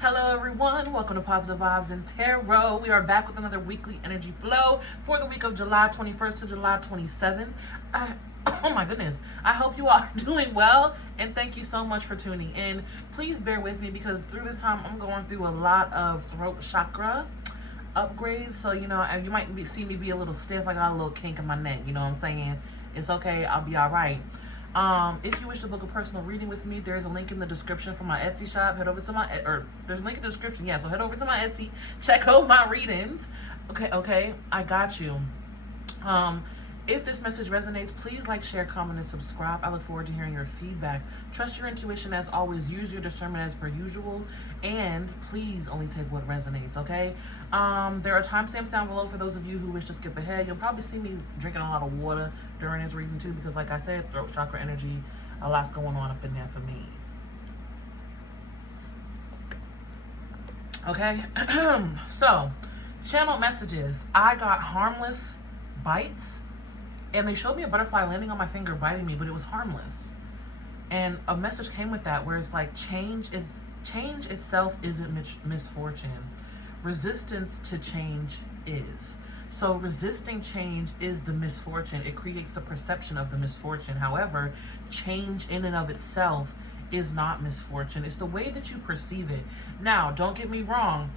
Hello everyone, welcome to Positive Vibes and Tarot. We are back with another weekly energy flow for the week of July 21st to July 27th. Oh my goodness, I hope you all are doing well and thank you so much for tuning in. Please bear with me because through this time I'm going through a lot of throat chakra upgrades. So, you might see me be a little stiff. I got a little kink in my neck, you know what I'm saying? It's okay, I'll be all right. If you wish to book a personal reading with me, there's a link in the description for my Etsy shop. Head over to there's a link in the description. Yeah, so head over to my Etsy, check out my readings. Okay, I got you. If this message resonates, please like, share, comment, and subscribe. I look forward to hearing your feedback. Trust your intuition as always. Use your discernment as per usual. And please only take what resonates, okay? There are timestamps down below for those of you who wish to skip ahead. You'll probably see me drinking a lot of water during this reading too because like I said, throat chakra energy, a lot's going on up in there for me. Okay, so channel messages. I got harmless bites. And they showed me a butterfly landing on my finger biting me, but it was harmless. And a message came with that where it's like change itself isn't misfortune. Resistance to change is. So resisting change is the misfortune. It creates the perception of the misfortune. However, change in and of itself is not misfortune. It's the way that you perceive it. Now, don't get me wrong.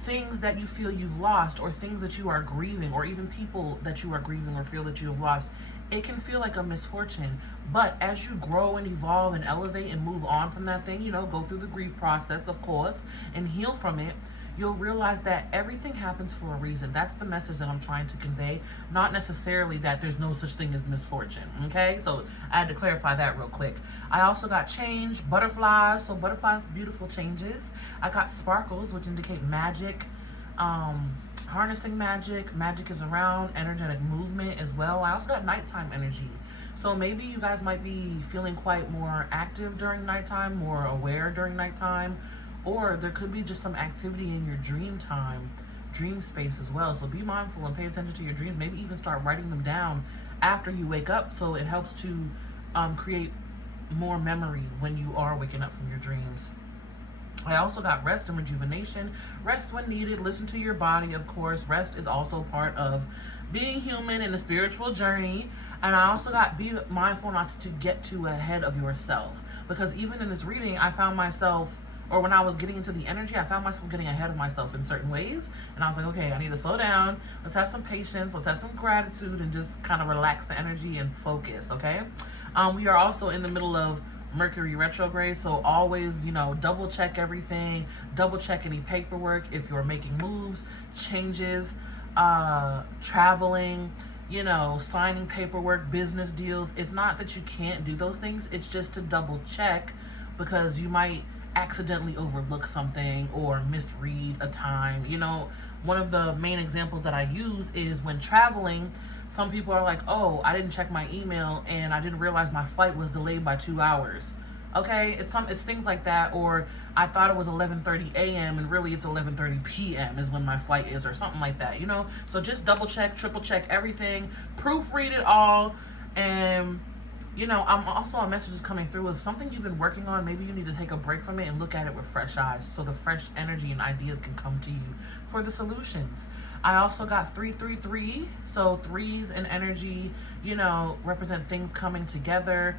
Things that you feel you've lost or things that you are grieving or even people that you are grieving or feel that you have lost, it can feel like a misfortune. But as you grow and evolve and elevate and move on from that thing, go through the grief process, of course, and heal from it, you'll realize that everything happens for a reason. That's the message that I'm trying to convey. Not necessarily that there's no such thing as misfortune, okay? So I had to clarify that real quick. I also got change, butterflies. So butterflies, beautiful changes. I got sparkles, which indicate magic, harnessing magic. Magic is around, energetic movement as well. I also got nighttime energy. So maybe you guys might be feeling quite more active during nighttime, more aware during nighttime, or there could be just some activity in your dream space as well. So be mindful and pay attention to your dreams. Maybe even start writing them down after you wake up so it helps to create more memory when you are waking up from your dreams. I also got rest and rejuvenation. Rest when needed. Listen to your body, of course. Rest is also part of being human in the spiritual journey. And I also got be mindful not to get too ahead of yourself. Because even in this reading, I found myself, or when I was getting into the energy, I found myself getting ahead of myself in certain ways. And I was like, okay, I need to slow down. Let's have some patience. Let's have some gratitude and just kind of relax the energy and focus, okay? We are also in the middle of Mercury retrograde. So always, double check everything. Double check any paperwork if you're making moves, changes, traveling, signing paperwork, business deals. It's not that you can't do those things. It's just to double check because you might accidentally overlook something or misread a time. One of the main examples that I use is when traveling, some people are like, oh, I didn't check my email and I didn't realize my flight was delayed by 2 hours. Okay, it's things like that. Or I thought it was 11:30 a.m. and really it's 11:30 p.m. is when my flight is, or something like that, So just double check, triple check everything, proofread it all. And I'm also a message is coming through. If something you've been working on, maybe you need to take a break from it and look at it with fresh eyes so the fresh energy and ideas can come to you for the solutions. I also got 333. So threes and energy, represent things coming together.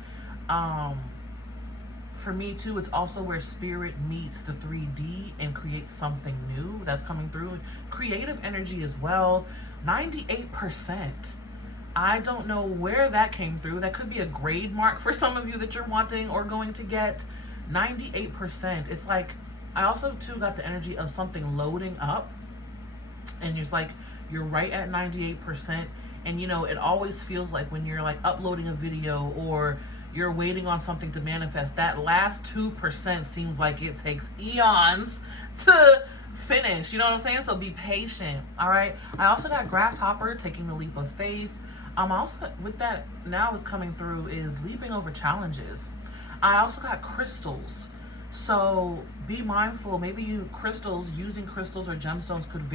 For me too, it's also where spirit meets the 3D and creates something new that's coming through. Creative energy as well. 98%. I don't know where that came through. That could be a grade mark for some of you that you're wanting or going to get. 98%. It's like, I also too got the energy of something loading up. And it's like, you're right at 98%. And it always feels like when you're like uploading a video or you're waiting on something to manifest, that last 2% seems like it takes eons to finish. You know what I'm saying? So be patient. All right. I also got grasshopper, taking the leap of faith. Also with that now is coming through is leaping over challenges. I also got crystals. So be mindful. Maybe using crystals or gemstones could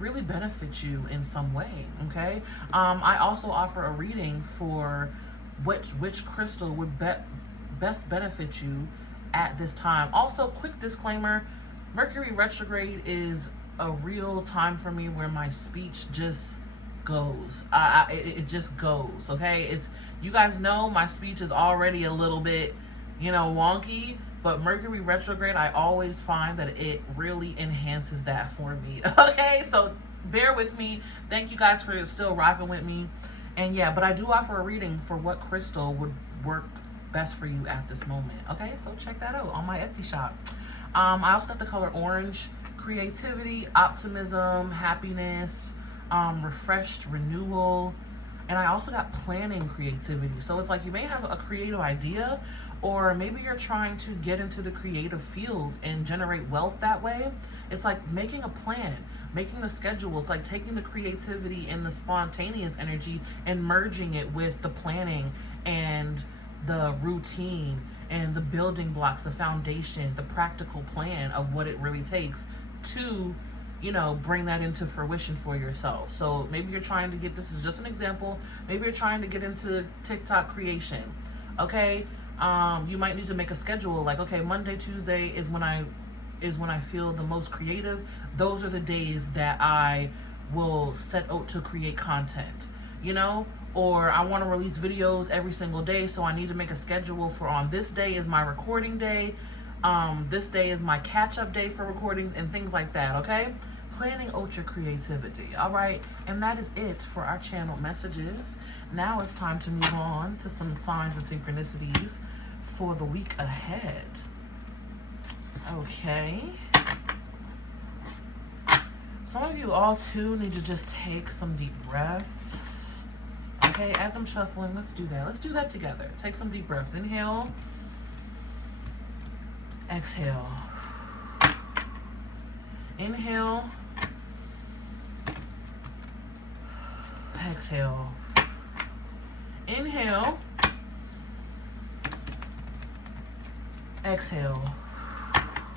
really benefit you in some way. Okay. I also offer a reading for which crystal would best benefit you at this time. Also, quick disclaimer, Mercury retrograde is a real time for me where my speech just goes. It just goes, okay? You guys know my speech is already a little bit, wonky, but Mercury retrograde, I always find that it really enhances that for me, okay? So bear with me. Thank you guys for still rocking with me. And yeah, but I do offer a reading for what crystal would work best for you at this moment, okay? So check that out on my Etsy shop. I also got the color orange. Creativity, optimism, happiness, refreshed, renewal. And I also got planning creativity. So it's like you may have a creative idea, or maybe you're trying to get into the creative field and generate wealth that way. It's like making a plan, making a schedule. It's like taking the creativity and the spontaneous energy and merging it with the planning and the routine and the building blocks, the foundation, the practical plan of what it really takes to, bring that into fruition for yourself. So maybe you're trying to get, this is just an example, maybe you're trying to get into TikTok creation, okay? You might need to make a schedule, like, okay, Monday, Tuesday is when I feel the most creative. Those are the days that I will set out to create content, or I want to release videos every single day, so I need to make a schedule for on this day is my recording day, this day is my catch-up day for recordings and things like that, okay? Planning out your creativity, all right? And that is it for our channel messages. Now it's time to move on to some signs and synchronicities for the week ahead. Okay. Some of you all too need to just take some deep breaths. Okay, as I'm shuffling, let's do that. Let's do that together. Take some deep breaths. Inhale. Exhale. Inhale. Exhale. Inhale. Exhale.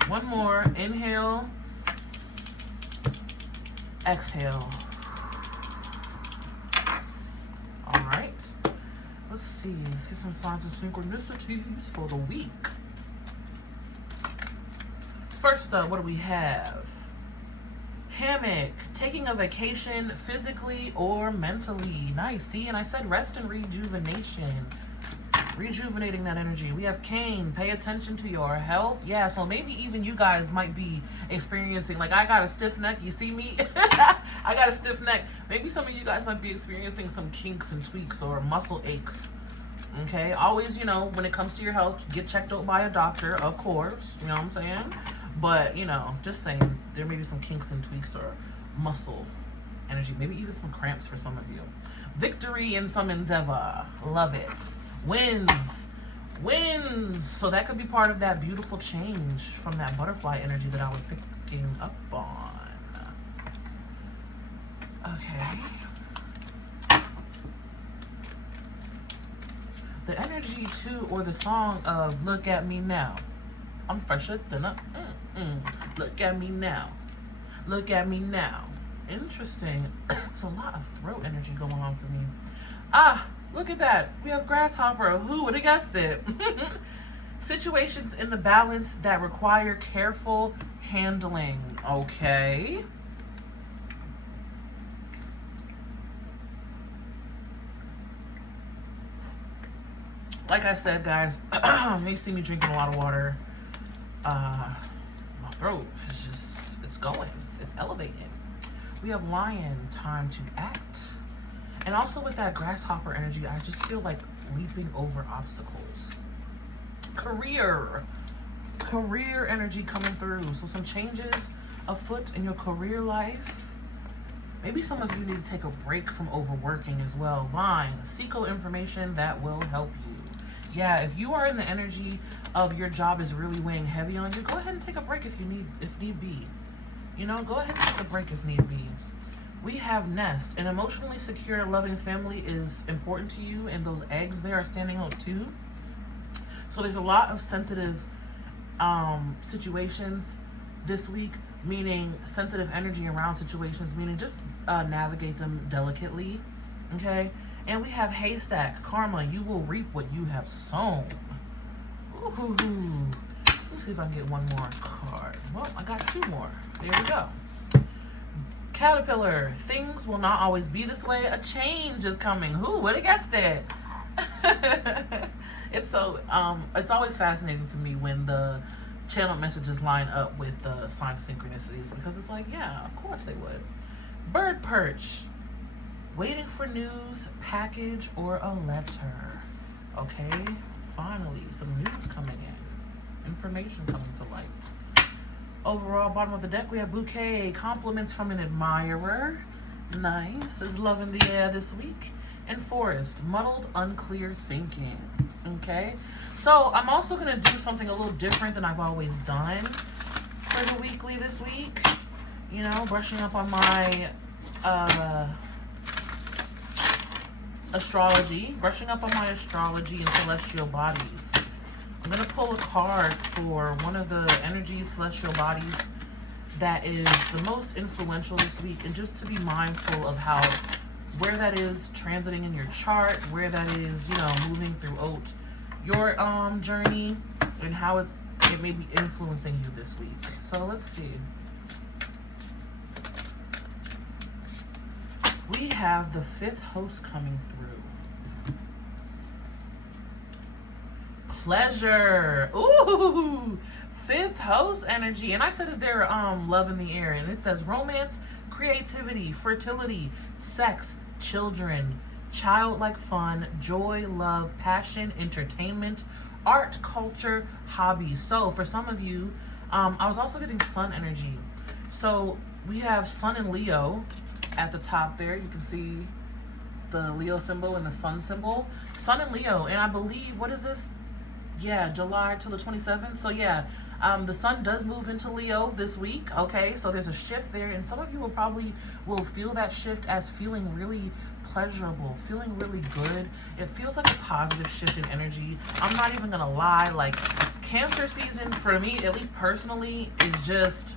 One more. Inhale. Exhale. All right. Let's see. Let's get some signs of synchronicities for the week. First up, what do we have? Hammock, taking a vacation physically or mentally. Nice. See, and I said rest and rejuvenation. Rejuvenating that energy. We have Cane, pay attention to your health. Yeah, so maybe even you guys might be experiencing, like, I got a stiff neck. You see me? I got a stiff neck. Maybe some of you guys might be experiencing some kinks and tweaks or muscle aches. Okay, always, when it comes to your health, get checked out by a doctor, of course. You know what I'm saying? But, just saying, there may be some kinks and tweaks or muscle energy. Maybe even some cramps for some of you. Victory in some endeavor. Love it. Wins. So that could be part of that beautiful change from that butterfly energy that I was picking up on. Okay. The energy too, or the song of Look at Me Now. I'm fresher than a look at me now. Look at me now. Interesting. There's a lot of throat energy going on for me. Ah, look at that. We have grasshopper. Who would have guessed it? Situations in the balance that require careful handling. Okay. Like I said, guys, you may see me drinking a lot of water. My throat is just, it's going. It's elevating. We have Lion, time to act. And also with that grasshopper energy, I just feel like leaping over obstacles. Career energy coming through. So some changes afoot in your career life. Maybe some of you need to take a break from overworking as well. Vine, seek out information that will help you. Yeah, if you are in the energy of your job is really weighing heavy on you, go ahead and take a break if need be. Go ahead and take a break if need be. We have Nest. An emotionally secure, loving family is important to you, and those eggs there are standing out too. So there's a lot of sensitive situations this week, meaning sensitive energy around situations, meaning just navigate them delicately, okay? And we have Haystack, karma, you will reap what you have sown. Ooh. Let's see if I can get one more card. Well, I got two more. There we go. Caterpillar, things will not always be this way. A change is coming. Who would have guessed it? It's always fascinating to me when the channel messages line up with the sign of synchronicities, because it's like, yeah, of course they would. Bird perch, waiting for news, package, or a letter. Okay, finally, some news coming in, information coming to light. Overall, bottom of the deck, we have bouquet, compliments from an admirer. Nice. Is love in the air this week. And forest, muddled, unclear thinking. Okay. So I'm also going to do something a little different than I've always done for the weekly this week. You know, brushing up on my astrology and celestial bodies. I'm going to pull a card for one of the energy celestial bodies that is the most influential this week, and just to be mindful of where that is transiting in your chart, where that is, you know, moving throughout your journey, and how it may be influencing you this week. So let's see. We have the fifth host coming through. Pleasure. Ooh, fifth host energy. And I said that they're love in the air, and it says romance, creativity, fertility, sex, children, childlike fun, joy, love, passion, entertainment, art, culture, hobbies. So for some of you, I was also getting sun energy. So we have sun and Leo at the top there. You can see the Leo symbol and the sun symbol. Sun and Leo, and I believe, what is this? Yeah, July till the 27th. So yeah, the sun does move into Leo this week. Okay, so there's a shift there, and some of you will feel that shift as feeling really pleasurable, feeling really good. It feels like a positive shift in energy. I'm not even gonna lie, like Cancer season for me, at least personally, is just,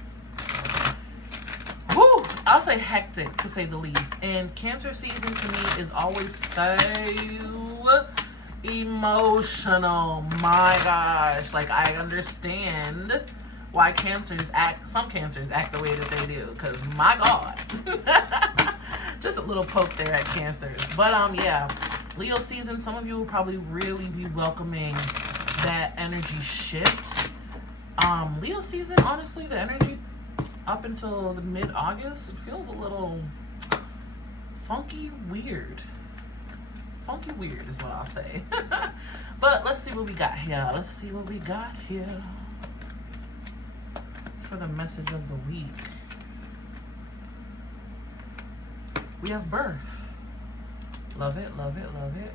whoo, I'll say hectic to say the least. And Cancer season to me is always so emotional. My gosh, like I understand why some cancers act the way that they do, because my god. Just a little poke there at cancers. But yeah, Leo season, some of you will probably really be welcoming that energy shift. Leo season, honestly, the energy up until the mid-August, it feels a little funky weird. Funky weird is what I'll say. But let's see what we got here. Let's see what we got here for the message of the week. We have birth. Love it, love it, love it.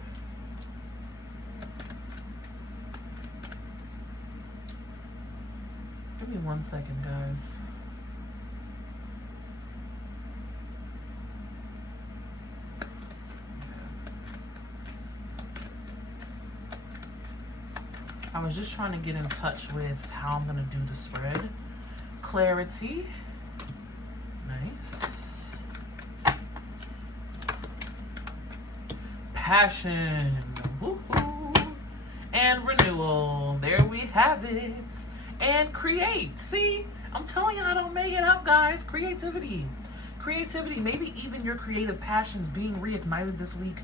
Give me 1 second, guys. I was just trying to get in touch with how I'm going to do the spread. Clarity. Nice. Passion. Woo-hoo. And renewal. There we have it. And create. See? I'm telling you, I don't make it up, guys. Creativity. Creativity. Maybe even your creative passions being reignited this week.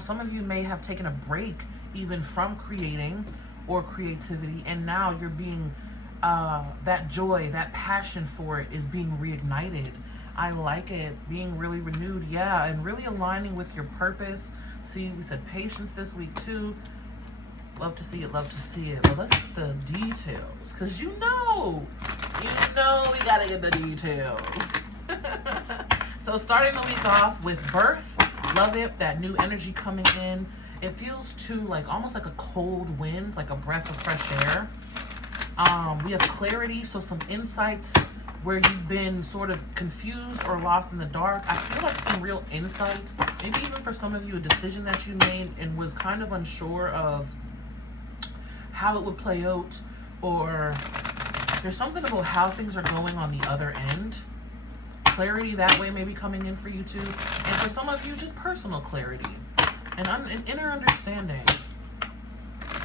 Some of you may have taken a break even from creating or creativity, and now you're being that joy, that passion for it is being reignited. I like it, being really renewed, yeah, and really aligning with your purpose. See, we said patience this week too. Love to see it, love to see it. But let's get the details, because you know we gotta get the details. So starting the week off with birth, love it, that new energy coming in. It feels too like almost like a cold wind, like a breath of fresh air. We have clarity, so some insights where you've been sort of confused or lost in the dark. I feel like some real insight, maybe even for some of you, a decision that you made and was kind of unsure of how it would play out, or there's something about how things are going on the other end. Clarity that way may be coming in for you too. And for some of you, just personal clarity. And an inner understanding.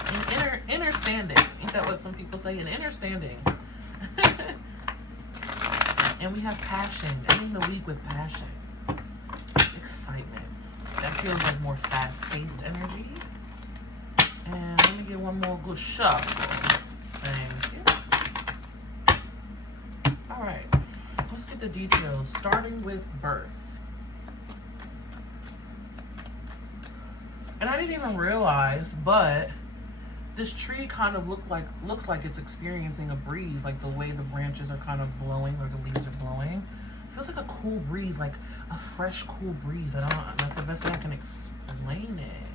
An inner standing. Ain't that what some people say? An inner standing. And we have passion. Ending the week with passion. Excitement. That feels like more fast-paced energy. And let me get one more good shuffle. Thank you. Alright. Let's get the details. Starting with birth. And I didn't even realize, but this tree kind of looks like it's experiencing a breeze, like the way the branches are kind of blowing or the leaves are blowing. It feels like a cool breeze, like a fresh, cool breeze. That's the best way I can explain it.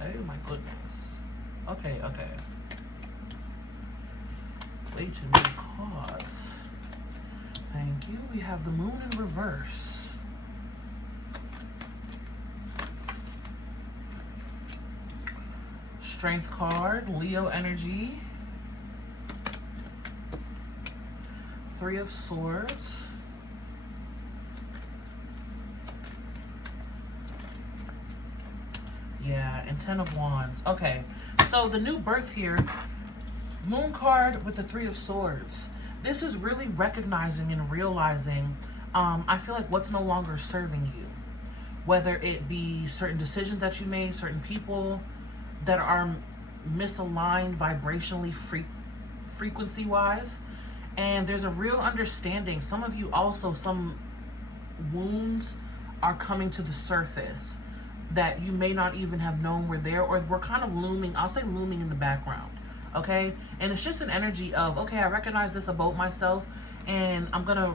Oh my goodness. Okay. Way too many cards. Thank you. We have the moon in reverse. Strength card, Leo energy. Three of Swords. Yeah, and Ten of Wands. Okay, so the new birth here, Moon card with the Three of Swords. This is really recognizing and realizing, I feel like what's no longer serving you. Whether it be certain decisions that you made, certain people that are misaligned vibrationally, frequency-wise. And there's a real understanding. Some of you also, some wounds are coming to the surface that you may not even have known were there, or were kind of looming, I'll say looming in the background, okay? And it's just an energy of, okay, I recognize this about myself, and I'm gonna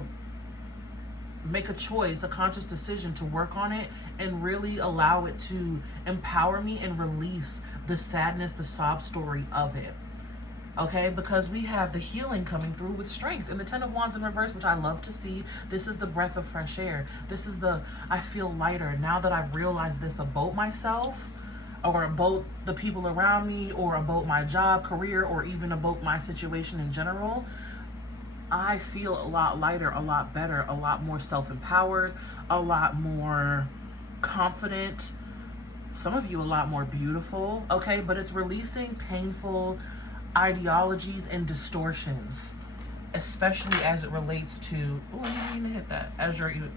make a choice, a conscious decision to work on it and really allow it to empower me and release the sadness, the sob story of it. Okay, because we have the healing coming through with strength and the Ten of Wands in reverse, which I love to see. This is the breath of fresh air. This is the, I feel lighter now that I've realized this about myself, or about the people around me, or about my job, career, or even about my situation in general. I feel a lot lighter, a lot better, a lot more self-empowered, a lot more confident. Some of you a lot more beautiful, okay? But it's releasing painful ideologies and distortions, especially as it relates to, oh, I didn't mean to hit that,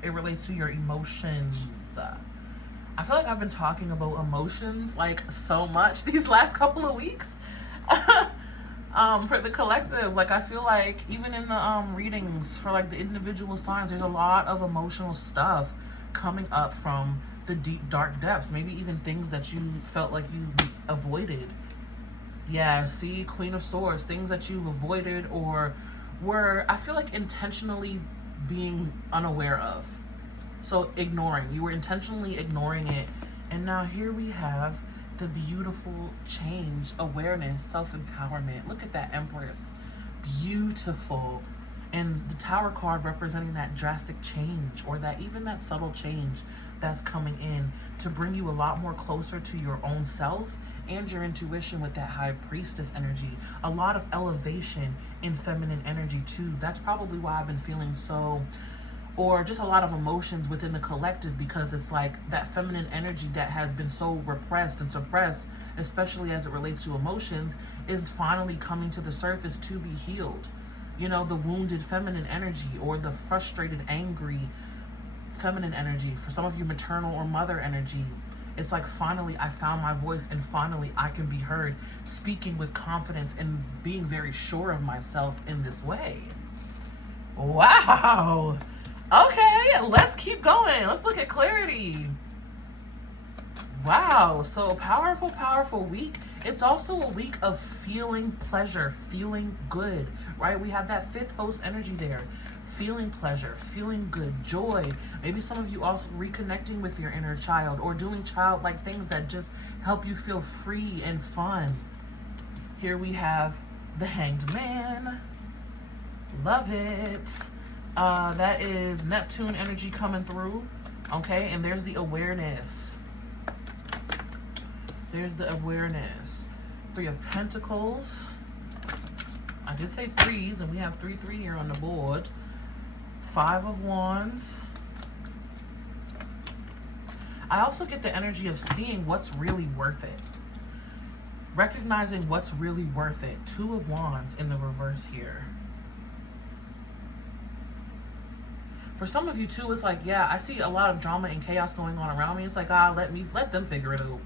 it relates to your emotions. I feel like I've been talking about emotions like so much these last couple of weeks. For the collective, like I feel like even in the readings for like the individual signs, there's a lot of emotional stuff coming up from the deep dark depths, maybe even things that you felt like you avoided. Yeah, see, Queen of Swords, things that you've avoided or were, I feel like, intentionally being unaware of. So ignoring, you were intentionally ignoring it. And now here we have the beautiful change, awareness, self-empowerment. Look at that Empress, beautiful. And the Tower card representing that drastic change, or that even that subtle change that's coming in to bring you a lot more closer to your own self and your intuition with that High Priestess energy. A lot of elevation in feminine energy too. That's probably why I've been feeling so, or just a lot of emotions within the collective, because it's like that feminine energy that has been so repressed and suppressed, especially as it relates to emotions, is finally coming to the surface to be healed. You know, the wounded feminine energy, or the frustrated, angry feminine energy. For some of you, maternal or mother energy. It's like, finally I found my voice, and finally I can be heard, speaking with confidence and being very sure of myself in this way. Wow. Okay, let's keep going. Let's look at clarity. Wow, so powerful, powerful week. It's also a week of feeling pleasure, feeling good, right? We have that fifth host energy there. Feeling pleasure, feeling good, joy. Maybe some of you also reconnecting with your inner child, or doing childlike things that just help you feel free and fun. Here we have the Hanged Man. Love it. That is Neptune energy coming through. Okay, and there's the awareness. There's the awareness. Three of Pentacles. I did say threes, and we have 3-3 here on the board. Five of Wands. I also get the energy of seeing what's really worth it. recognizing what's really worth it. Two of Wands in the reverse here. For some of you too, it's like, yeah, I see a lot of drama and chaos going on around me. It's like, let them figure it out.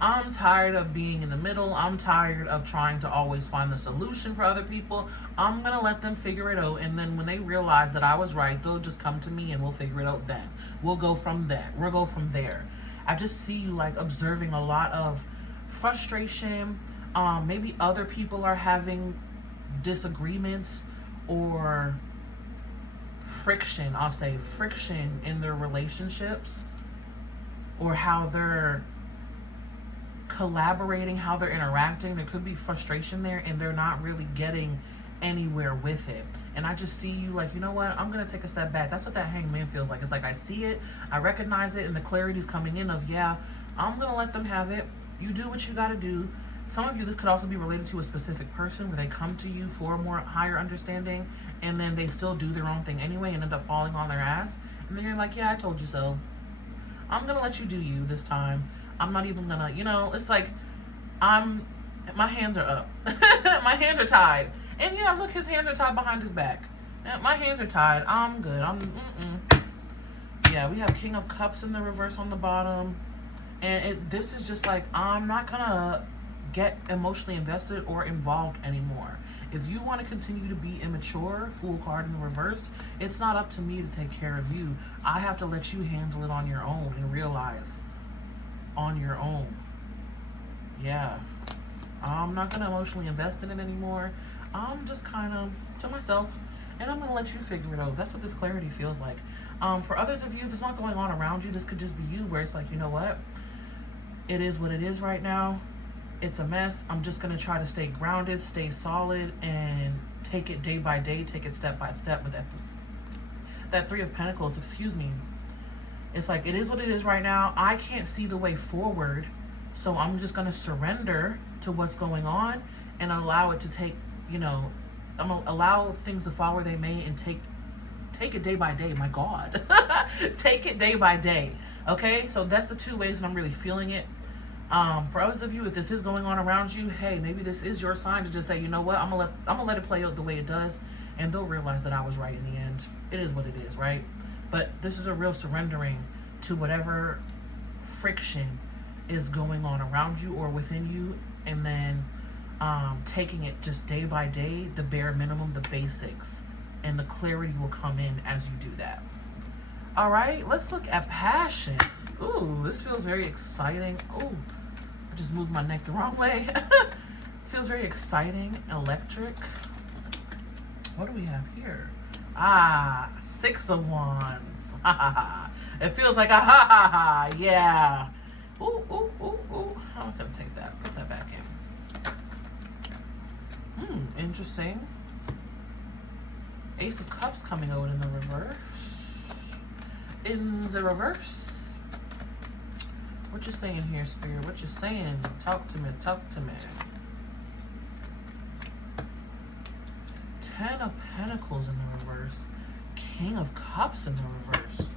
I'm tired of being in the middle. I'm tired of trying to always find the solution for other people. I'm going to let them figure it out. And then when they realize that I was right, they'll just come to me and we'll figure it out then. We'll go from there. We'll go from there. I just see you like observing a lot of frustration. Maybe other people are having disagreements or friction. I'll say friction in their relationships, or how they're collaborating, how they're interacting. There could be frustration there and they're not really getting anywhere with it. And I just see you like, you know what, I'm gonna take a step back. That's what that Hangman feels like. It's like I see it, I recognize it, and the clarity's coming in of, yeah, I'm gonna let them have it. You do what you gotta do. Some of you, this could also be related to a specific person where they come to you for a more higher understanding and then they still do their own thing anyway and end up falling on their ass. And then you're like, yeah, I told you so. I'm gonna let you do you this time. I'm not even gonna, you know, it's like, my hands are up. My hands are tied. And yeah, look, his hands are tied behind his back. My hands are tied. I'm good. Yeah, we have King of Cups in the reverse on the bottom. And this is just like, I'm not gonna get emotionally invested or involved anymore. If you want to continue to be immature, Fool card in the reverse, it's not up to me to take care of you. I have to let you handle it on your own and realize on your own. Yeah. I'm not going to emotionally invest in it anymore. I'm just kind of to myself, and I'm going to let you figure it out. That's what this clarity feels like. For others of you, if it's not going on around you, this could just be you, where it's like, you know what? It is what it is right now. It's a mess. I'm just going to try to stay grounded, stay solid, and take it day by day, take it step by step with that Three of Pentacles, excuse me. It's like, it is what it is right now. I can't see the way forward, so I'm just going to surrender to what's going on and allow it to take, you know, I'm going to allow things to fall where they may and take it day by day. My God. Take it day by day. Okay? So that's the two ways that I'm really feeling it. For others of you, if this is going on around you, hey, maybe this is your sign to just say, you know what, I'm gonna let it play out the way it does, and they'll realize that I was right in the end. It is what it is, right? But this is a real surrendering to whatever friction is going on around you or within you, and then taking it just day by day, the bare minimum, the basics, and the clarity will come in as you do that. All right, let's look at passion. Ooh, this feels very exciting. Oh, I just moved my neck the wrong way. Feels very exciting, electric. What do we have here? Six of Wands. It feels like yeah. Ooh. I'm gonna take that, put that back in. Interesting. Ace of Cups coming out in the reverse. In the reverse. What you saying here, Spirit? What you saying? Talk to me, talk to me. Ten of Pentacles in the reverse. King of Cups in the reverse.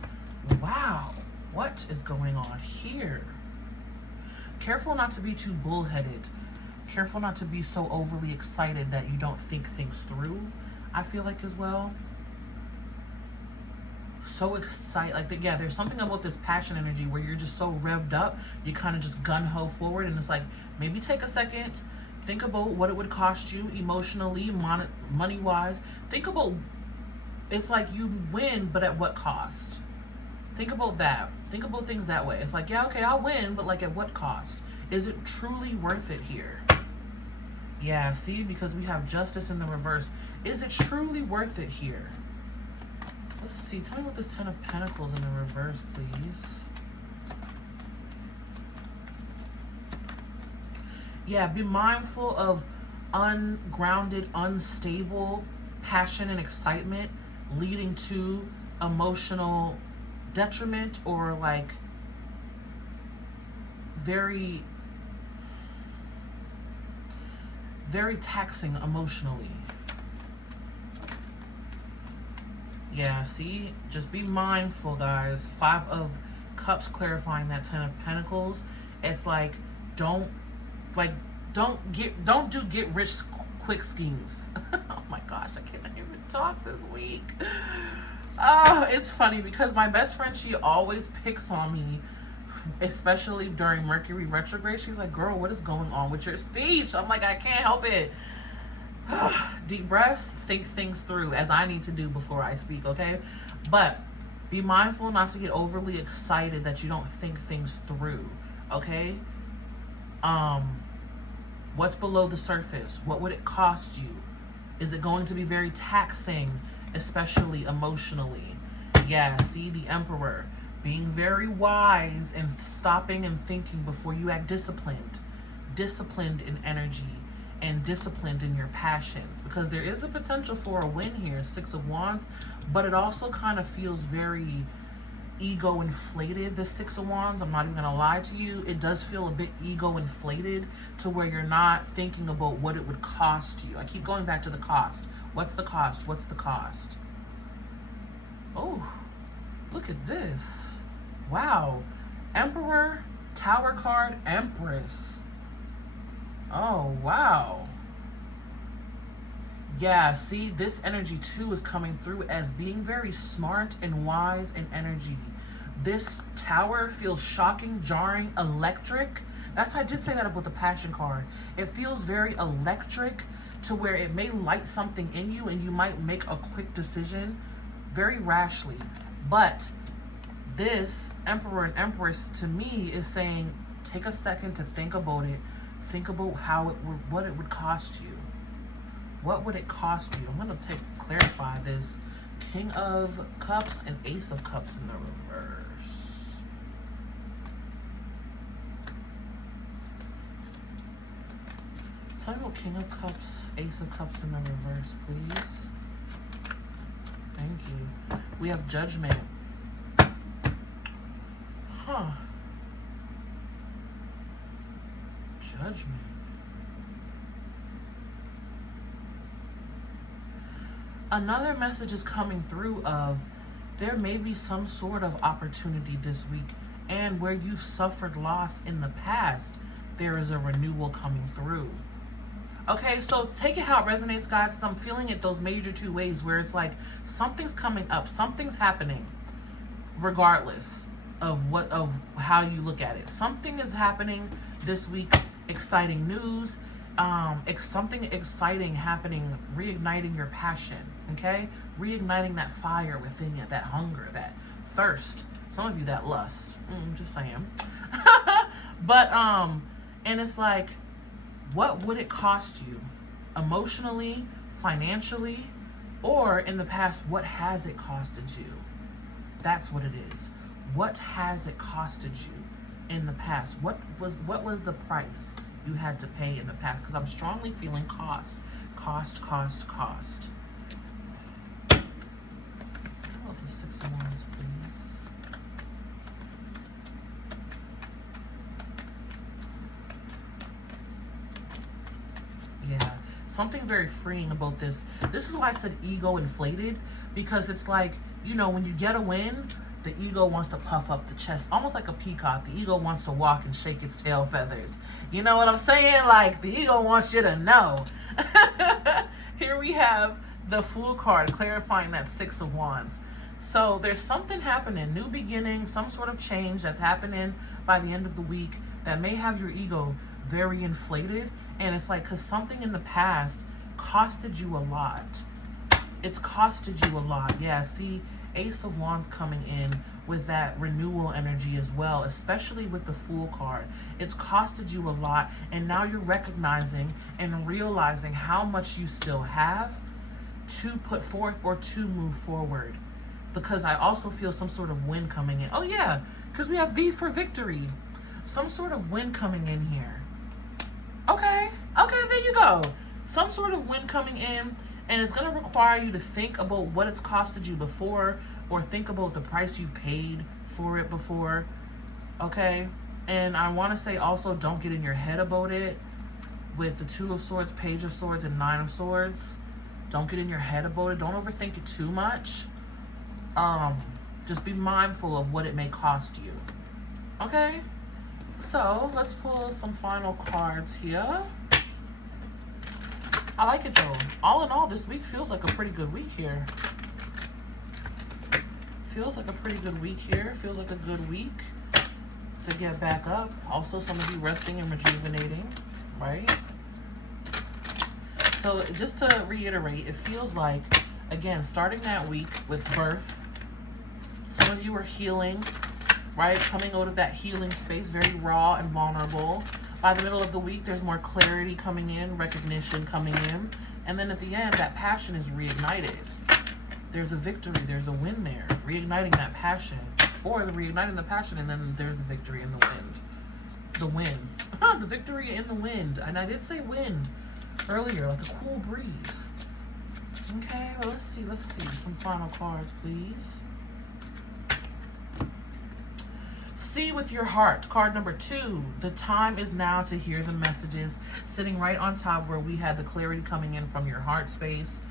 Wow. What is going on here? Careful not to be too bullheaded. Careful not to be so overly excited that you don't think things through, I feel like, as well. So excited, like, yeah, there's something about this passion energy where you're just so revved up, you kind of just gun-ho forward, and it's like, maybe take a second, think about what it would cost you emotionally, money-wise. Think about, it's like you win, but at what cost? Think about that. Think about things that way. It's like, yeah, okay, I'll win, but like at what cost? Is it truly worth it here? Yeah, see, because we have Justice in the reverse. Is it truly worth it here? Let's see. Tell me what this Ten of Pentacles in the reverse, please. Yeah, be mindful of ungrounded, unstable passion and excitement leading to emotional detriment, or like very, very taxing emotionally. Yeah, see? Just be mindful, guys. Five of Cups clarifying that Ten of Pentacles. It's like, don't don't do get rich quick schemes. Oh my gosh, I can't even talk this week. It's funny because my best friend, she always picks on me, especially during Mercury retrograde. She's like, girl, what is going on with your speech? I'm like, I can't help it. Deep breaths, think things through, as I need to do before I speak, okay? But be mindful not to get overly excited that you don't think things through, okay? What's below the surface? What would it cost you? Is it going to be very taxing, especially emotionally? Yeah, see, the Emperor. Being very wise and stopping and thinking before you act. Disciplined in energy and disciplined in your passions, because there is the potential for a win here, 6 of Wands, but it also kind of feels very ego inflated, the 6 of Wands. I'm not even gonna lie to you, it does feel a bit ego inflated to where you're not thinking about what it would cost you. I keep going back to the cost. What's the cost? What's the cost? Oh, look at this. Wow. Emperor, Tower card, Empress. Oh, wow. Yeah, see, this energy too is coming through as being very smart and wise in energy. This Tower feels shocking, jarring, electric. That's why I did say that about the Passion card. It feels very electric to where it may light something in you and you might make a quick decision very rashly. But this Emperor and Empress to me is saying, take a second to think about it. Think about what it would cost you. What would it cost you? I'm going to clarify this. King of Cups and Ace of Cups in the reverse. Tell me about King of Cups, Ace of Cups in the reverse, please. Thank you. We have Judgment. Huh. Judgment. Another message is coming through of there may be some sort of opportunity this week, and where you've suffered loss in the past, there is a renewal coming through. Okay, so take it how it resonates, guys, because I'm feeling it those major 2 ways where it's like something's coming up, something's happening, regardless of how you look at it. Something is happening this week. Exciting news, something exciting happening, reigniting your passion, okay? Reigniting that fire within you, that hunger, that thirst. Some of you, that lust. Just saying. But, and it's like, what would it cost you? Emotionally, financially, or in the past, what has it costed you? That's what it is. What has it costed you in the past? What was the price you had to pay in the past? Because I'm strongly feeling cost. How about the 6 of Wands, please? Yeah, something very freeing about this. This is why I said ego inflated, because it's like, you know, when you get a win, the ego wants to puff up the chest, almost like a peacock. The ego wants to walk and shake its tail feathers. You know what I'm saying? Like, the ego wants you to know. Here we have the Fool card, clarifying that 6 of Wands. So there's something happening, new beginning, some sort of change that's happening by the end of the week that may have your ego very inflated. And it's like, because something in the past costed you a lot. It's costed you a lot. Yeah, see, Ace of Wands coming in with that renewal energy as well, especially with the Fool card. It's costed you a lot, and now you're recognizing and realizing how much you still have to put forth or to move forward. Because I also feel some sort of win coming in. Oh yeah, because we have V for victory. Some sort of win coming in here. Okay, there you go. Some sort of win coming in. And it's going to require you to think about what it's costed you before, or think about the price you've paid for it before, okay? And I want to say also, don't get in your head about it with the 2 of Swords, Page of Swords, and 9 of Swords. Don't get in your head about it. Don't overthink it too much. Just be mindful of what it may cost you, okay? So let's pull some final cards here. I like it though. All in all, this week feels like a pretty good week here. Feels like a pretty good week here. Feels like a good week to get back up. Also, some of you resting and rejuvenating, right? So just to reiterate, it feels like, again, starting that week with birth. Some of you are healing, right? Coming out of that healing space, very raw and vulnerable. By the middle of the week, there's more clarity coming in, recognition coming in. And then at the end, that passion is reignited. There's a victory, there's a win there. Reigniting that passion. Or reigniting the passion, and then there's the victory in the wind. The wind. The victory in the wind. And I did say wind earlier, like a cool breeze. Okay, well, let's see. Some final cards, please. See with your heart. Card number 2. The time is now to hear the messages. Sitting right on top where we had the clarity coming in from your heart space,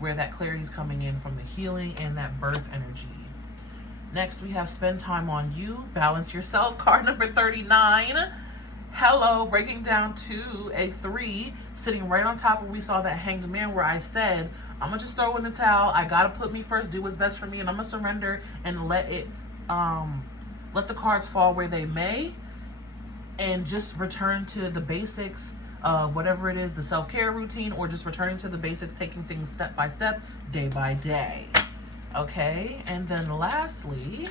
where that clarity is coming in from the healing and that birth energy. Next, we have spend time on you. Balance yourself. Card number 39. Hello, breaking down to a 3, sitting right on top where we saw that Hanged Man, where I said, I'm gonna just throw in the towel. I gotta put me first, do what's best for me, and I'm gonna surrender and let the cards fall where they may, and just return to the basics of whatever it is, the self-care routine, or just returning to the basics, taking things step by step, day by day. Okay, and then lastly,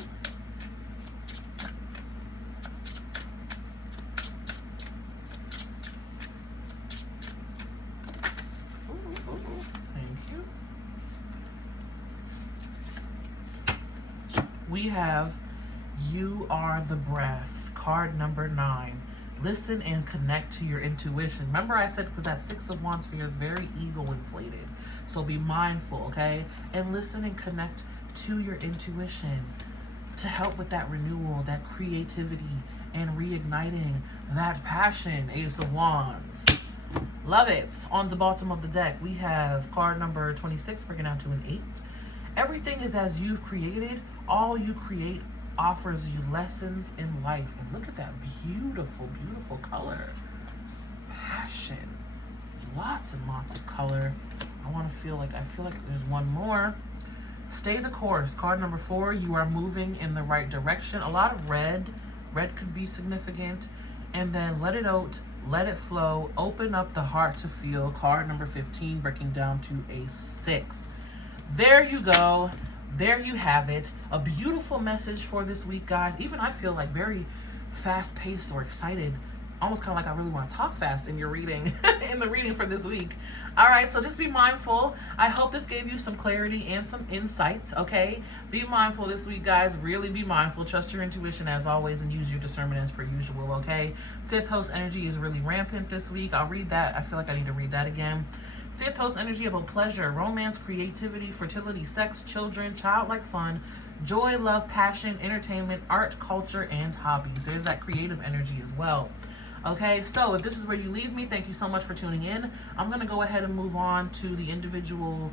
we have You Are the Breath, card number 9. Listen and connect to your intuition. Remember I said, because that 6 of Wands fear is very ego inflated. So be mindful, okay? And listen and connect to your intuition to help with that renewal, that creativity, and reigniting that passion. Ace of Wands. Love it. On the bottom of the deck, we have card number 26, breaking down to an 8. Everything is as you've created. All you create offers you lessons in life. And look at that beautiful, beautiful color. Passion. Lots and lots of color. I feel like there's one more. Stay the course. Card number 4. You are moving in the right direction. A lot of red. Red could be significant. And then let it out. Let it flow. Open up the heart to feel. Card number 15, breaking down to a 6. There you go. There you have it. A beautiful message for this week, guys. Even I feel like very fast-paced or excited. Almost kind of like I really want to talk fast in your reading, in the reading for this week. All right, so just be mindful. I hope this gave you some clarity and some insights, okay? Be mindful this week, guys. Really be mindful. Trust your intuition as always and use your discernment as per usual, okay? 5th house energy is really rampant this week. I'll read that. I feel like I need to read that again. 5th house energy about pleasure, romance, creativity, fertility, sex, children, childlike fun, joy, love, passion, entertainment, art, culture, and hobbies. There's that creative energy as well. Okay, so if this is where you leave me, thank you so much for tuning in. I'm going to go ahead and move on to the individual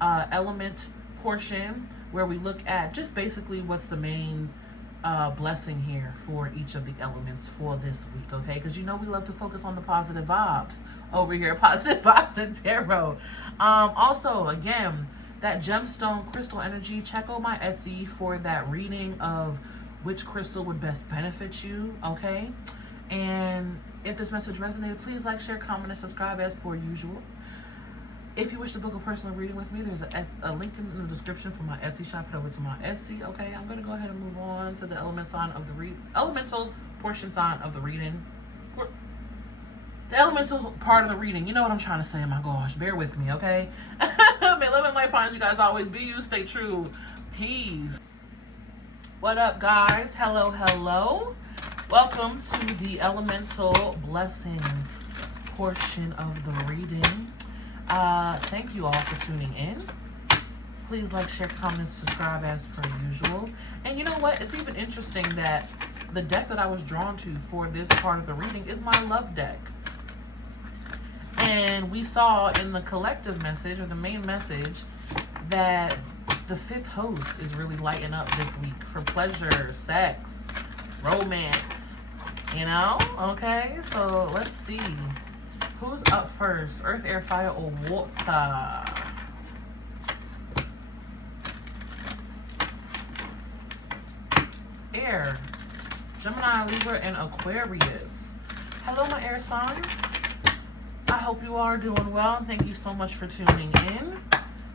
element portion where we look at just basically what's the main blessing here for each of the elements for this week, okay? Because you know we love to focus on the positive vibes over here, Positive Vibes and Tarot. Also, again, that gemstone crystal energy, check out my Etsy for that reading of which crystal would best benefit you, okay? And if this message resonated, please like, share, comment, and subscribe as per usual. If you wish to book a personal reading with me, there's a link in the description for my Etsy shop. Head over to my Etsy. Okay, I'm going to go ahead and move on to the elemental portion sign of the reading. The elemental part of the reading. You know what I'm trying to say. My gosh, bear with me, okay? May love and light find you guys always. Be you, stay true. Peace. What up, guys? Hello, hello. Welcome to the elemental blessings portion of the reading. Thank you all for tuning in. Please like, share, comment, subscribe as per usual. And you know what? It's even interesting that the deck that I was drawn to for this part of the reading is my love deck. And we saw in the collective message, or the main message, that the 5th house is really lighting up this week for pleasure, sex, romance, you know? Okay, so let's see Who's up first? Earth, air, fire, or water? Air. Gemini, Libra, and Aquarius. Hello, my air signs. I hope you are doing well. Thank you so much for tuning in.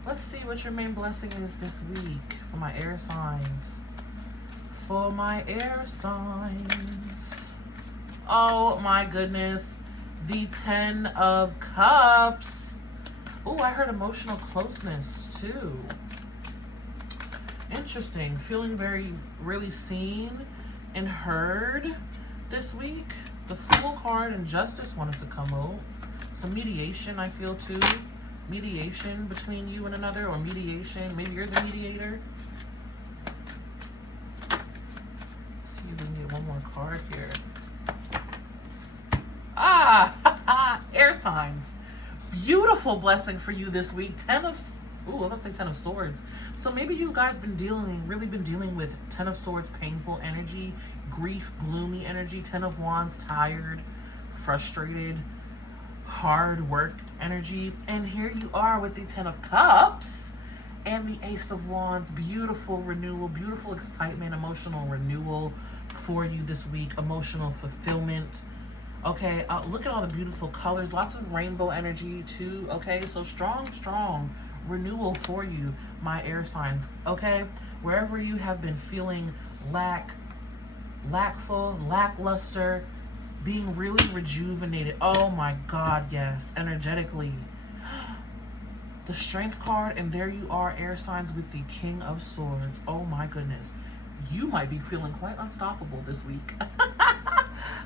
Let's see what your main blessing is this week for my air signs. For my air signs. Oh my goodness. The 10 of Cups. Oh, I heard emotional closeness too. Interesting. Feeling really seen and heard this week. The Fool card and Justice wanted to come out. Some mediation, I feel too. Mediation between you and another, or mediation. Maybe you're the mediator. Let's see if we can get one more card here. Ah, air signs. Beautiful blessing for you this week. I'm going to say 10 of Swords. So maybe you guys really been dealing with 10 of Swords, painful energy, grief, gloomy energy, 10 of Wands, tired, frustrated, hard work energy. And here you are with the 10 of Cups and the Ace of Wands. Beautiful renewal, beautiful excitement, emotional renewal for you this week, emotional fulfillment. Okay, look at all the beautiful colors, lots of rainbow energy too. Okay, so strong renewal for you, my air signs. Okay, wherever you have been feeling lackful, lackluster, being really rejuvenated. Oh my God, yes, energetically. The Strength card, and there you are, air signs, with the King of Swords. Oh my goodness. You might be feeling quite unstoppable this week.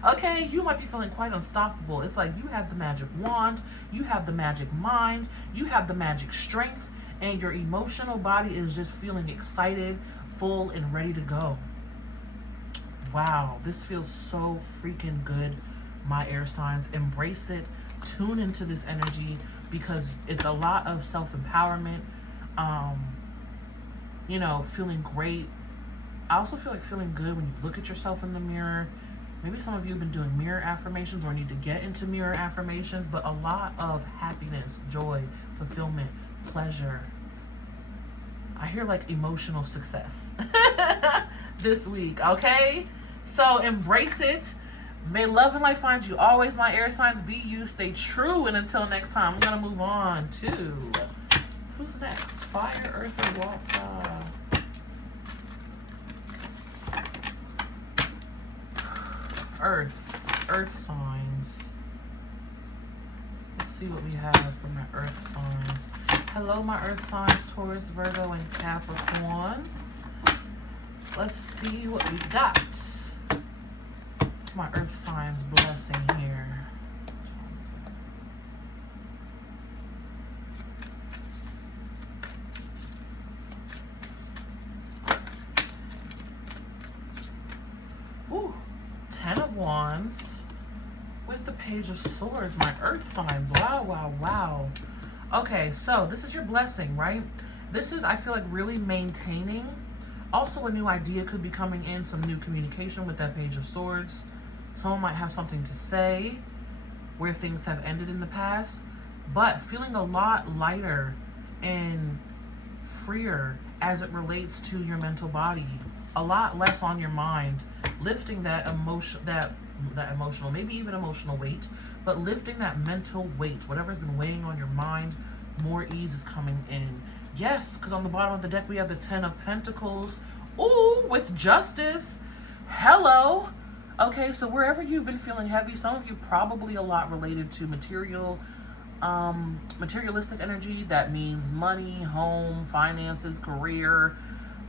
Okay, you might be feeling quite unstoppable. It's like you have the magic wand, you have the magic mind, you have the magic strength, and your emotional body is just feeling excited, full, and ready to go. Wow, this feels so freaking good, my air signs. Embrace it. Tune into this energy because it's a lot of self-empowerment. You know, feeling great. I also feel like feeling good when you look at yourself in the mirror. Maybe some of you have been doing mirror affirmations or need to get into mirror affirmations, but a lot of happiness, joy, fulfillment, pleasure. I hear like emotional success this week, okay? So embrace it. May love and light find you always, my air signs. Be you, stay true, and until next time, I'm gonna move on to who's next? Fire, earth, or water? Earth signs. Let's see what we have from the earth signs. Hello, my earth signs, Taurus, Virgo, and Capricorn. Let's see what we got. My earth signs blessing here. Ooh, 10 of Wands with the Page of Swords, my earth signs. Wow. Okay, so this is your blessing, right? This is, I feel like, really maintaining. Also, a new idea could be coming in, some new communication with that Page of Swords. Someone might have something to say where things have ended in the past, but feeling a lot lighter and freer as it relates to your mental body. A lot less on your mind, lifting that emotional, maybe even emotional weight, but lifting that mental weight, whatever's been weighing on your mind, more ease is coming in. Yes, because on the bottom of the deck, we have the 10 of Pentacles. Ooh, with Justice. Hello. Okay, so wherever you've been feeling heavy, some of you probably a lot related to materialistic energy. That means money, home, finances, career,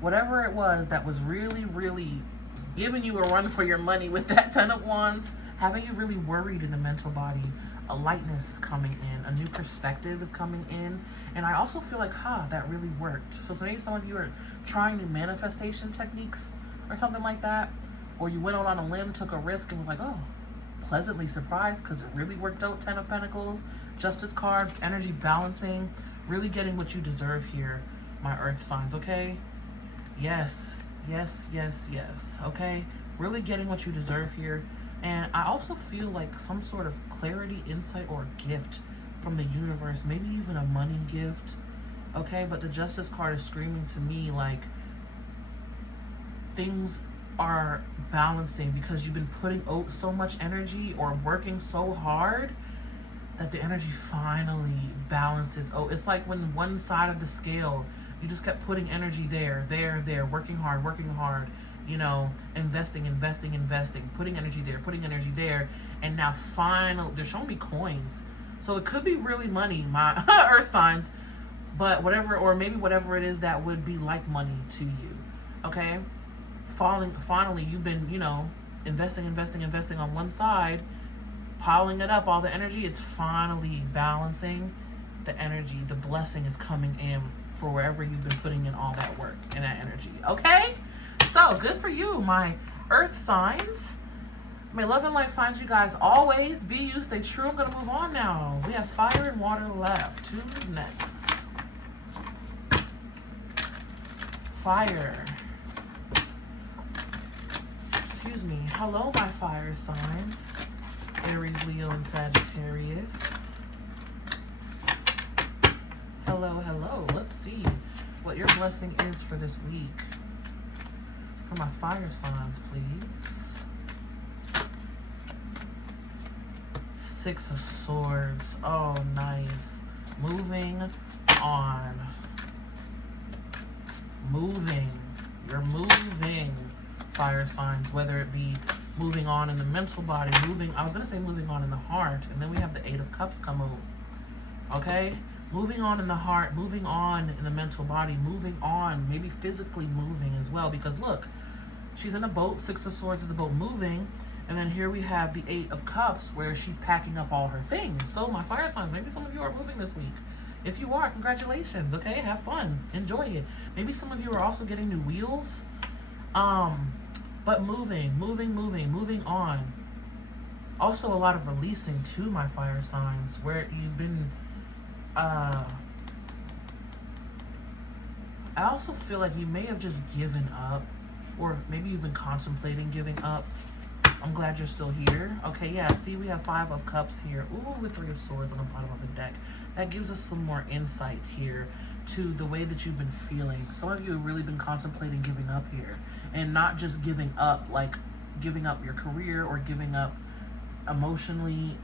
whatever it was that was really giving you a run for your money with that 10 of Wands, having you really worried in the mental body. A lightness is coming in, a new perspective is coming in, and I also feel like, that really worked. So maybe some of you are trying new manifestation techniques or something like that, or you went out on a limb, took a risk, and was like, oh, pleasantly surprised because it really worked out. 10 of Pentacles, Justice card, energy balancing, really getting what you deserve here, my earth signs, okay? Yes, okay? Really getting what you deserve here. And I also feel like some sort of clarity, insight, or gift from the universe, maybe even a money gift. Okay, but the Justice card is screaming to me like things are balancing because you've been putting out so much energy or working so hard that the energy finally balances. Oh, it's like when one side of the scale, you just kept putting energy there, working hard, you know, investing, putting energy there, and now finally, they're showing me coins. So it could be really money, my earth signs, but whatever, or maybe whatever it is that would be like money to you, okay? Finally, you've been, you know, investing on one side, piling it up, all the energy, it's finally balancing the energy. The blessing is coming in for wherever you've been putting in all that work and that energy, okay? So, good for you, my earth signs. May love and light find you guys always. Be you, stay true. I'm going to move on now. We have fire and water left. Who's next? Fire. Excuse me. Hello, my fire signs. Aries, Leo, and Sagittarius. Hello. Let's see what your blessing is for this week. For my fire signs, please. 6 of Swords. Oh, nice. Moving on. You're moving, fire signs, whether it be moving on in the mental body, I was going to say moving on in the heart, and then we have the 8 of Cups come out. Okay? Moving on in the heart, moving on in the mental body, moving on, maybe physically moving as well, because look, she's in a boat, 6 of Swords is a boat moving, and then here we have the 8 of Cups where she's packing up all her things. So my fire signs, maybe some of you are moving this week. If you are, congratulations, okay? Have fun. Enjoy it. Maybe some of you are also getting new wheels. But moving on. Also a lot of releasing too, my fire signs, where you've been, I also feel like you may have just given up, or maybe you've been contemplating giving up. I'm glad you're still here. Okay, yeah, see, we have 5 of Cups here. Ooh, with 3 of Swords on the bottom of the deck. That gives us some more insight here to the way that you've been feeling. Some of you have really been contemplating giving up here. And not just giving up, like giving up your career or giving up emotionally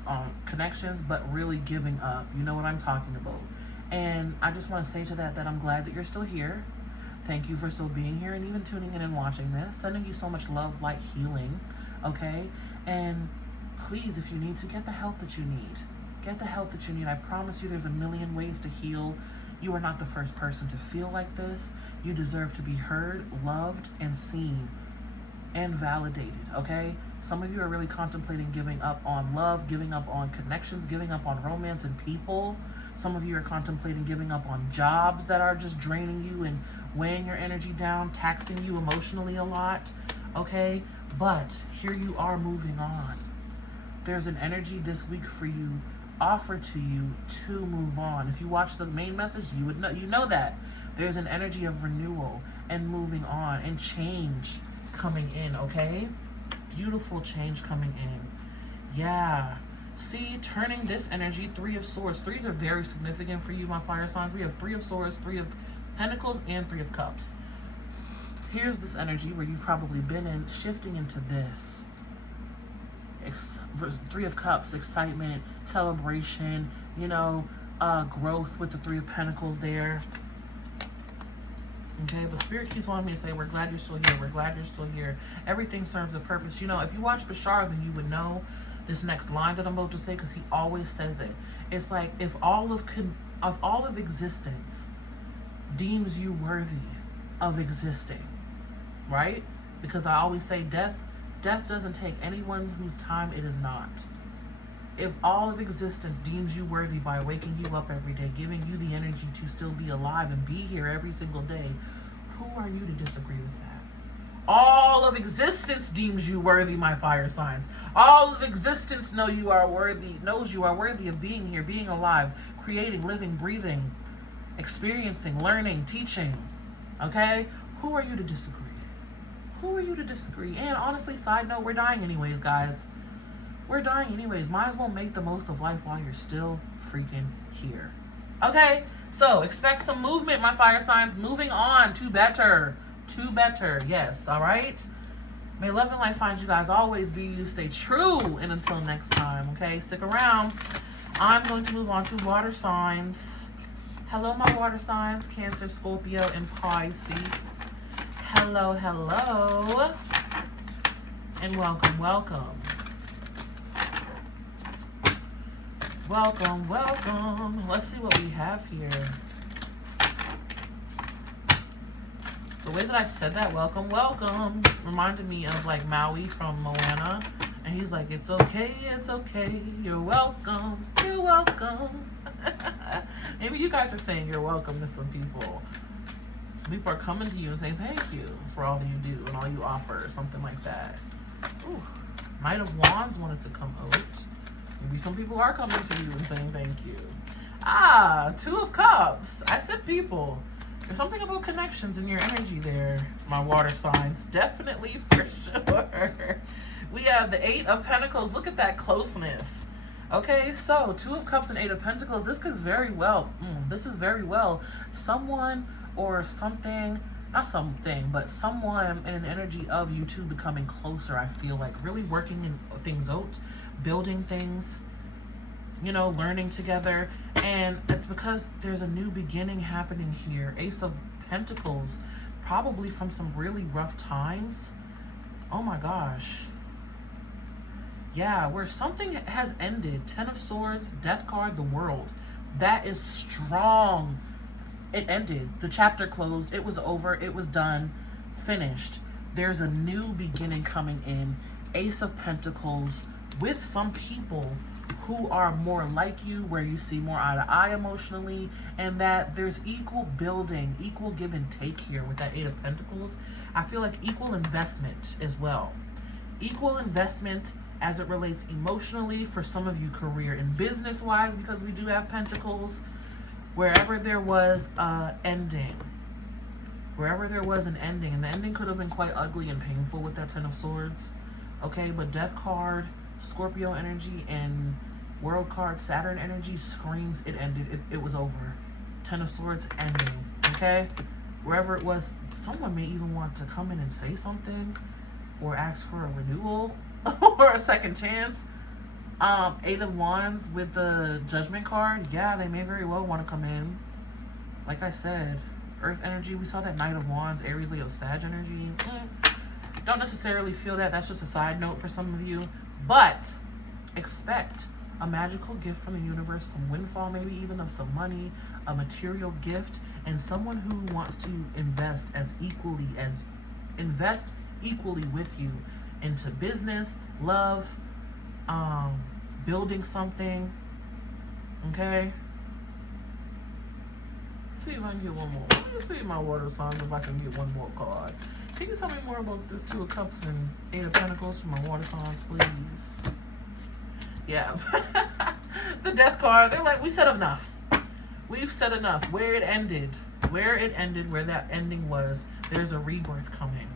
connections, but really giving up. You know what I'm talking about. And I just want to say to that I'm glad that you're still here. Thank you for still being here and even tuning in and watching this. Sending you so much love, light, healing. Okay? And please, if you need to, get the help that you need. Get the help that you need. I promise you there's a million ways to heal. You are not the first person to feel like this. You deserve to be heard, loved, and seen, and validated, okay? Some of you are really contemplating giving up on love, giving up on connections, giving up on romance and people. Some of you are contemplating giving up on jobs that are just draining you and weighing your energy down, taxing you emotionally a lot, okay? But here you are moving on. There's an energy this week for you, offered to you to move on. If you watch the main message, you would know, you know that. There's an energy of renewal and moving on and change coming in, okay? Beautiful change coming in. Yeah. See, turning this energy, 3 of Swords. 3s are very significant for you, my fire signs. We have 3 of Swords, 3 of Pentacles, and 3 of Cups. Here's this energy where you've probably been in, shifting into this. 3 of Cups, excitement, celebration, you know, growth with the 3 of Pentacles there. Okay, but Spirit keeps wanting me to say, we're glad you're still here. We're glad you're still here. Everything serves a purpose. You know, if you watch Bashar, then you would know this next line that I'm about to say, because he always says it. It's like, if all of existence deems you worthy of existing, right? Because I always say death doesn't take anyone whose time it is not. If all of existence deems you worthy by waking you up every day, giving you the energy to still be alive and be here every single day, who are you to disagree with that? All of existence deems you worthy, my fire signs. All of existence knows you are worthy of being here, being alive, creating, living, breathing, experiencing, learning, teaching. Okay? Who are you to disagree? Who are you to disagree? And honestly, side note, we're dying anyways, guys. We're dying anyways. Might as well make the most of life while you're still freaking here. Okay? So expect some movement, my fire signs. Moving on to better. To better. Yes. All right? May love and light find you guys always. Be you. Stay true. And until next time. Okay? Stick around. I'm going to move on to water signs. Hello, my water signs. Cancer, Scorpio, and Pisces. Hello, hello. And welcome, welcome. Welcome, welcome. Let's see what we have here. The way that I said that, welcome, welcome, reminded me of like Maui from Moana. And he's like, it's okay, you're welcome, you're welcome. Maybe you guys are saying you're welcome to some people. Some people are coming to you and saying thank you for all that you do and all you offer, or something like that. Ooh, Knight of Wands wanted to come out. Maybe some people are coming to you and saying thank you. Ah, Two of Cups. I said people. There's something about connections in your energy there, my water signs. Definitely, for sure. We have the Eight of Pentacles. Look at that closeness. Okay, so Two of Cups and Eight of Pentacles. This is very well. This is very well. Someone or something, not something, but someone in an energy of you two becoming closer. I feel like really working things out, building things, you know, learning together. And it's because there's a new beginning happening here. Ace of Pentacles, probably from some really rough times. Oh my gosh. Yeah, where something has ended. Ten of Swords, Death card, the World. That is strong. It ended. The chapter closed. It was over. It was done. Finished. There's a new beginning coming in. Ace of Pentacles with some people who are more like you, where you see more eye to eye emotionally, and that there's equal building, equal give and take here with that Eight of Pentacles. I feel like equal investment as well. Equal investment as it relates emotionally, for some of you career and business wise, because we do have Pentacles. Wherever there was an ending, and the ending could have been quite ugly and painful with that Ten of Swords. Okay, but Death card, Scorpio energy, and World card, Saturn energy screams it ended. It was over. Ten of Swords ending. Okay, wherever it was, someone may even want to come in and say something or ask for a renewal or a second chance. Eight of Wands with the Judgment card. Yeah, they may very well want to come in. Like I said, Earth energy. We saw that Knight of Wands, Aries, Leo, Sag energy. Don't necessarily feel that. That's just a side note for some of you. But expect a magical gift from the universe, some windfall, maybe even of some money, a material gift, and someone who wants to invest equally with you into business, love, building something. Okay, let's see if I can get one more. Let's see my water signs, if I can get one more card. Can you tell me more about this Two of Cups and Eight of Pentacles for my water signs, please? Yeah. The Death card, they're like, we said enough. We've said enough. Where it ended, where that ending was, there's a rebirth coming.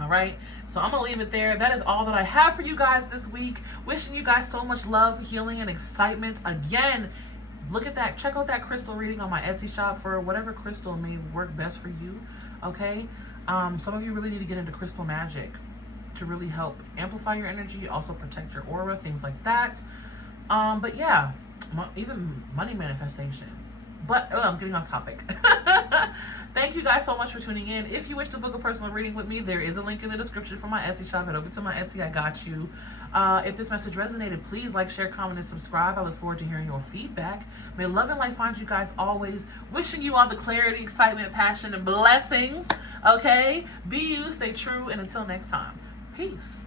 All right, so I'm gonna leave it there. That is all that I have for you guys this week. Wishing you guys so much love, healing, and excitement. Again, look at that. Check out that crystal reading on my Etsy shop for whatever crystal may work best for you. Okay, some of you really need to get into crystal magic to really help amplify your energy, also protect your aura, things like that. But yeah, even money manifestation. But I'm getting off topic. Thank you guys so much for tuning in. If you wish to book a personal reading with me, there is a link in the description for my Etsy shop. Head over to my Etsy. I got you. If this message resonated, please like, share, comment, and subscribe. I look forward to hearing your feedback. May love and light find you guys always. Wishing you all the clarity, excitement, passion, and blessings. Okay? Be you, stay true, and until next time, peace.